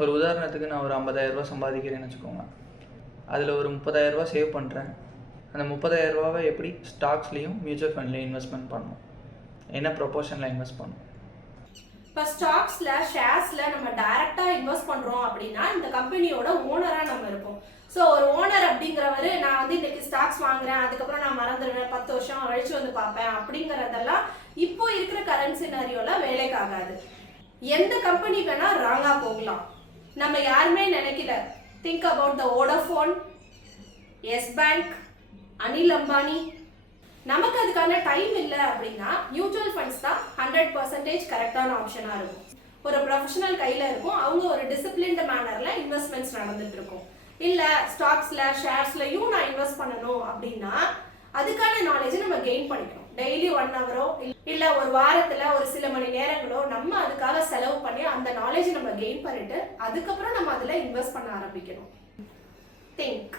ஒரு உதாரணத்துக்கு நான் ஒரு 50,000 சம்பாதிக்கிறேன்னு வச்சுக்கோங்க. அதில் ஒரு 30,000 சேவ் பண்ணுறேன். அந்த 30,000 எப்படி ஸ்டாக்ஸ்லேயும் மியூச்சுவல் ஃபண்ட்லேயும் இன்வெஸ்ட்மெண்ட் பண்ணணும், என்ன ப்ரொபோர்ஷனில் இன்வெஸ்ட் பண்ணணும்? இப்போ ஸ்டாக்ஸில் ஷேர்ஸில் நம்ம டைரெக்டாக இன்வெஸ்ட் பண்ணுறோம் அப்படின்னா இந்த கம்பெனியோட ஓனராக நம்ம இருப்போம். ஸோ ஒரு ஓனர் அப்படிங்கிறவர் நான் வந்து இன்னைக்கு ஸ்டாக்ஸ் வாங்குறேன், அதுக்கப்புறம் நான் மறந்துடுவேன், 10 வருஷம் கழிச்சு வந்து பார்ப்பேன் அப்படிங்கிறதெல்லாம் இப்போ இருக்கிற கரண்ட் சினாரியோவில் வேலைக்கு ஆகாது. எந்த கம்பெனி வேணால் ராங்காக போகலாம். நம்ம யாருமே நினைக்கல. Think about the Vodafone, Yes Bank, Anil Ambani. நமக்கு அதுக்கான டைம் இல்லை அப்படின்னா மியூச்சுவல் ஃபண்ட்ஸ் தான் 100% கரெக்டான ஆப்ஷனாக இருக்கும். ஒரு ப்ரொஃபஷனல் கையில் இருக்கும், அவங்க ஒரு டிசிப்ளின்டு மேனரில் இன்வெஸ்ட்மெண்ட்ஸ் நடந்துட்டு இருக்கும். இல்லை ஸ்டாக்ஸில் ஷேர்ஸ்லையும் நான் இன்வெஸ்ட் பண்ணணும் அப்படின்னா அதுக்கான நாலேஜை நம்ம கெயின் பண்ணிக்கணும். டெய்லி 1 ஹவரோ இல்லை ஒரு வாரத்தில் ஒரு சில மணி நேரங்களோ நம்ம அதுக்காக செலவு பண்ணி அந்த நாலேஜை நம்ம கெயின் பண்ணிட்டு அதுக்கப்புறம் நம்ம அதில் இன்வெஸ்ட் பண்ண ஆரம்பிக்கணும். திங்க்.